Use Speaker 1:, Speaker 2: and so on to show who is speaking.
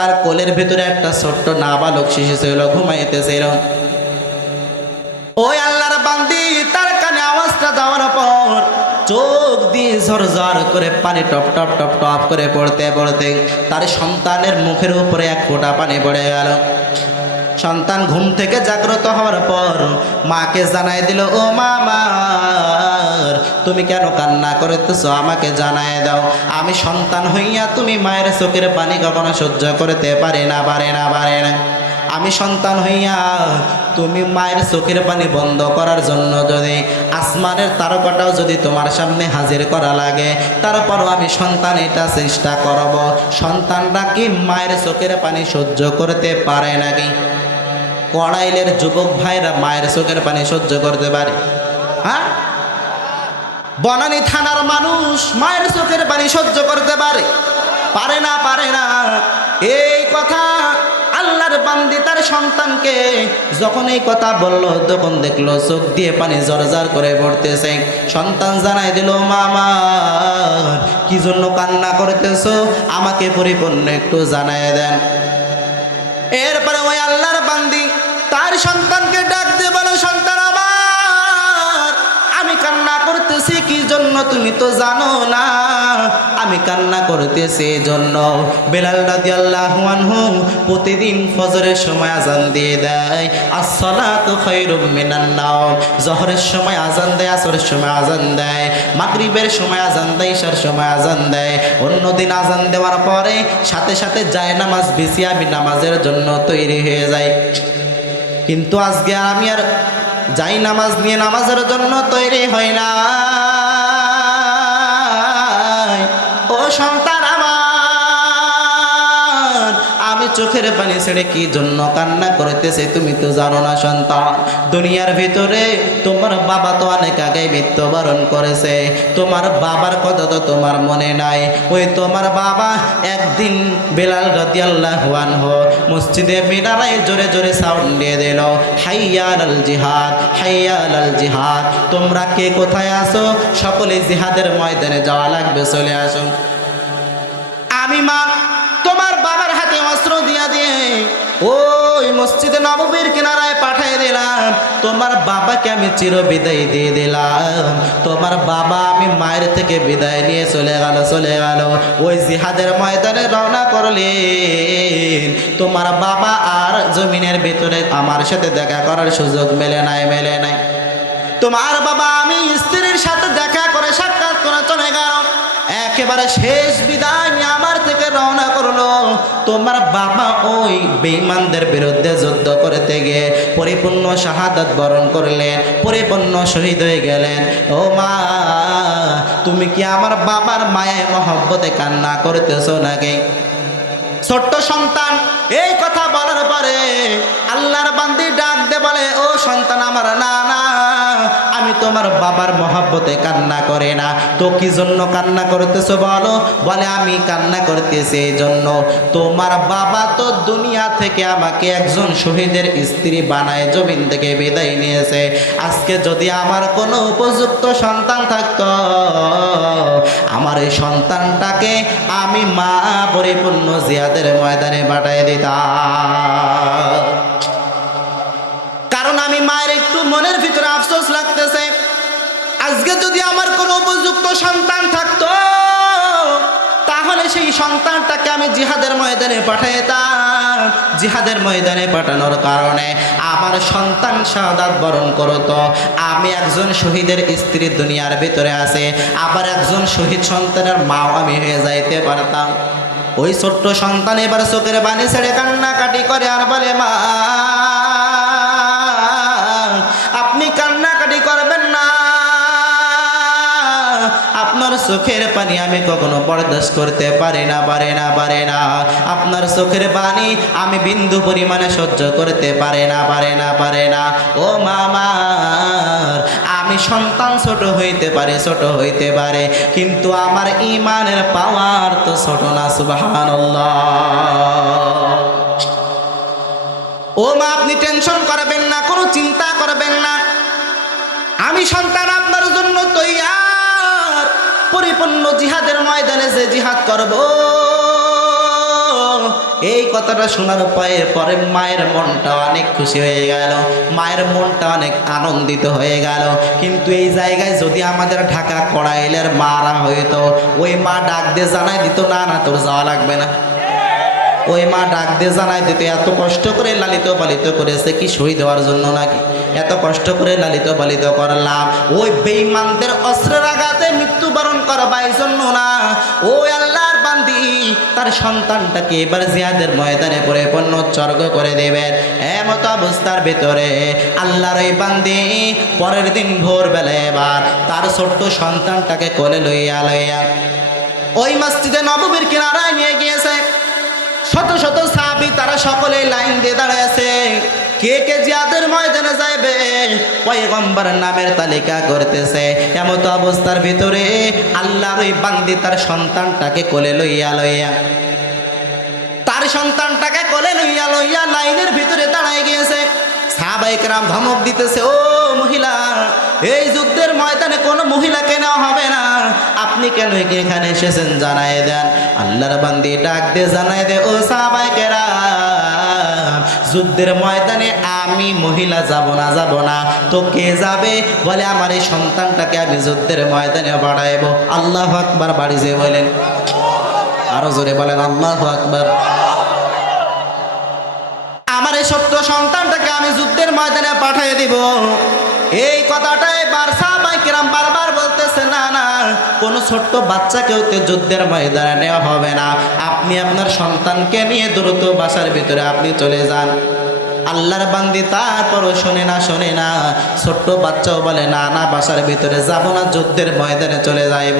Speaker 1: তার কোলের ভেতরে একটা ছোট্ট নাবালক শিশু ছিল ঘুমাইতেছিল ওই আল্লাহর বান্দি, তার কানে আওয়াজটা যাওয়ার পর চোখ দিয়ে ঝরঝর করে পানি টপ টপ টপ টপ করে পড়তে পড়তে তার সন্তানের মুখের উপরে এক ফোঁটা পানি পড়ে গেল। সন্তান ঘুম থেকে জাগ্রত হওয়ার পর মাকে জানাই দিল, ও মামার তুমি কেন কান্না করতেছো? আমাকে জানাই দাও। আমি সন্তান হইয়া তুমি মায়ের চোখের পানি কখনো সহ্য করতে পারে না পারে না পারে না। আমি সন্তান হইয়া তুমি মায়ের চোখের পানি বন্ধ করার জন্য যদি আসমানের তারকাটাও যদি তোমার সামনে হাজির করা লাগে, তারপরও আমি সন্তান এটা চেষ্টা করব। সন্তানটা কি মায়ের চোখের পানি সহ্য করতে পারে নাকি? কড়াইলের যুবক ভাইরা মায়ের চোখের পানি সহ্য করতে পারে। হ্যাঁ? বনানী থানার মানুষ মায়ের চোখের পানি সহ্য করতে পারে। পারে না পারে না। এই কথা আল্লাহর বান্দি তার সন্তানকে যখন এই কথা বলল, তখন দেখল চোখ দিয়ে পানি জরজার করে পড়তেছে। সন্তান জানাই দিল, মামা, কি জন্য কান্না করতেছো? আমাকে পরিপূর্ণ একটু জানাই দেন। এরপরে ওই আল্লাহর বান্দি তার সন্তানকে তুমি তো জানো না। আমি কান্না করতেছি জন্য। বেলাল আল্লাহ প্রতিদিন ফজরের সময় আজান দিয়ে দেয়। আসসালাতু খায়রুম মিনান জহরের সময় আজান দেয়, আসরের সময় আজান দেয়। মাগরিবের সময় আজান দেয় ঈশার সময় আজান দেয়। অন্যদিন আজান দেওয়ার পরে সাথে সাথে যায় নামাজ বিছিয়ে আমি নামাজের জন্য তৈরি হয়ে যাই। কিন্তু আজকে আমি আর যাই নামাজ নিয়ে নামাজের জন্য তৈরি হয় না। ও সন্তান চোখের পানি ছেড়ে কি জন্য কান্না করতেছে তুমি তো জানো না সন্তান। দুনিয়ার ভিতরে তোমার বাবা তো অনেক আগে মৃত্যুবরণ করেছে। তোমার বাবার কথা তো তোমার মনে নাই। ওই তোমার বাবা একদিন বেলাল রদিয়াল্লাহ মসজিদে মিনারায় জোরে জোরে সাউন্ড দিয়ে দিল হাইয়াল আল জিহাদ হাইয়াল আল জিহাদ, তোমরা কে কোথায় আসো সকলে জিহাদের ময়দানে যাওয়া লাগবে, চলে আসো আমি মা বাবার হাতে অস্ত্র দিয়া দিয়ে ওই মসজিদে নববীর কিনারায় পাঠিয়ে দিলাম। তোমার বাবাকে আমি চির বিদায় দিয়ে দিলাম। তোমার বাবা আমি মায়ের থেকে বিদায় নিয়ে চলে গেল চলে গেল। ওই জিহাদের ময়দানে রওনা করলেন। তোমার বাবা আর জমিনের ভিতরে আমার সাথে দেখা করার সুযোগ মেলে নাই মেলে নাই। তোমার বাবা আমি স্ত্রীর সাথে দেখা করে সাক্ষাৎ করে চলে গেল। একেবারে শেষ বিদায় আমার রওনা করল। তোমার বাবা ওই বেঈমানদের বিরুদ্ধে যুদ্ধ করতে গিয়ে পরিপূর্ণ শাহাদাত বরণ করলেন, পরিপূর্ণ শহীদ হয়ে গেলেন। ও মা, তুমি কি আমার বাবার মায়ের মহব্বতে কান্না করতেছো নাকি? ছোট্ট সন্তান, এই তোমার বাবার মহাব্বতে কান্না করে না? তো কি জন্য কান্না করতেছো বলো? বলে, আমি কান্না করতেছি এই জন্য। তোমার বাবা তো দুনিয়া থেকে আমাকে একজন শহীদের স্ত্রী বানায়, জমিন থেকে বিদায় নিয়েছে। আজকে যদি আমার কোনো উপযুক্ত সন্তান থাকতো, আমার এই সন্তানটাকে আমি মা পরিপূর্ণ জিয়াদের ময়দানে পাঠিয়ে দিতাম। কারণ আমি মায়ের একটু মনের ভিতরে আফসোস লাগতেছে। আজকে যদি আমার কোনো উপযুক্ত সন্তান থাকতো, তাহলে সেই সন্তানটাকে আমি জিহাদের ময়দানে পাঠাইতাম। জিহাদের ময়দানে পাঠানোর কারণে আমার সন্তান শাহাদাত বরণ করতো। আমি একজন শহীদের স্ত্রী দুনিয়ার ভিতরে আছে, আবার একজন শহীদ সন্তানের মাও আমি হয়ে যাইতে পারতাম। ওই ছোট্ট সন্তান এবার চোখের বাণী ছেড়ে কান্নাকাটি করে আর বলে, মা চোখের পানি আমি কখনো বরদাস্ত করতে পারি না, পারে না পারে না। আপনার চোখের পানি আমি বিন্দু পরিমাণে সহ্য করতে পারে না পারে না পারে না। ও মামার, আমি সন্তান ছোট হইতে পারে, ছোট হইতে পারে, কিন্তু আমার ইমানের পাওয়ার তো ছোট না, সুবহানাল্লাহ। ও মা, আপনি টেনশন করবেন না, কোনো চিন্তা করবেন না। আমি সন্তান আপনার জন্য তৈয়ার। পরিপূর্ণ জিহাদের ময়দানে যে জিহাদ করব, এই কথাটা শোনার পরে পরে মায়ের মনটা অনেক খুশি হয়ে গেল, মায়ের মনটা অনেক আনন্দিত হয়ে গেল। কিন্তু এই জায়গায় যদি আমাদের ঢাকা কড়াইলের মারা হইতো, ওই মা ডাক দিয়ে জানাই দিত, না না, তোর যাওয়া লাগবে না। ওই মা ডাক দিয়ে জানাই দিত, এত কষ্ট করে লালিত পালিত করেছে কি শহীদ হওয়ার জন্য নাকি? এত কষ্ট করে লালিত পালিত করলাম। ওই বেঈমানদের অস্ত্রের আঘাতে মৃত্যুবরণ করবার জন্য না। ও আল্লাহর বান্দি, তার সন্তানটাকে এবার জিয়াদের ময়দানে করে দেবেন এমত অবস্থার আল্লাহর ওই বান্দি পরের দিন ভোরবেলা এবার তার ছোট্ট সন্তানটাকে কোলে লইয়া লইয়া ওই মসজিদে নববীর কিনারায় নিয়ে গিয়েছে। শত শত সাহাবি তারা সকলে লাইন দিয়ে দাঁড়ায় আছে কে কে জিয়াদের ময়দানে যাইবে? পয়গম্বর নামের তালিকা করতেছে। এমত অবস্থার ভিতরে আল্লাহর ওই বান্দি তার সন্তানটাকে কোলে লইয়া লইয়া, তার সন্তানটাকে কোলে লইয়া লইয়া লাইনের ভিতরে দাঁড়ায় গিয়েছে। সাহাবাইকরাম ধমক দিতেছে, ও মহিলা, এই যুদ্ধের ময়দানে কোনো মহিলাকে নেওয়া হবে না। আপনি কেন এখানে এসেছেন? জানাই দেন। আল্লাহর বান্দি ডাক দিয়ে জানাই দে ও সাহাবাইকেরাম যুদ্ধের ময়দানে আমি মহিলা যাব না যাব না। তো কে যাবে? বলে, আমার এই সন্তানটাকে আমি যুদ্ধের ময়দানে বাড়াইব। আল্লাহ আকবার বাড়ি যে বলেন আরও জোরে বলেন, আল্লাহ আকবার। আমার এই সত্য সন্তানটাকে আমি যুদ্ধের ময়দানে পাঠিয়ে দিব। এই কথাটাই কোনো ছোট্ট বাচ্চাকেও তে যুদ্ধের ময়দানে নেওয়া হবে না। আপনি আপনার সন্তানকে নিয়ে দ্রুত বাসার ভিতরে আপনি চলে যান। আল্লাহর বান্দি তারপরও শোনে না শোনে না। ছোট্ট বাচ্চাও বলে, না না, বাসার ভিতরে যাব না, যুদ্ধের ময়দানে চলে যাইব।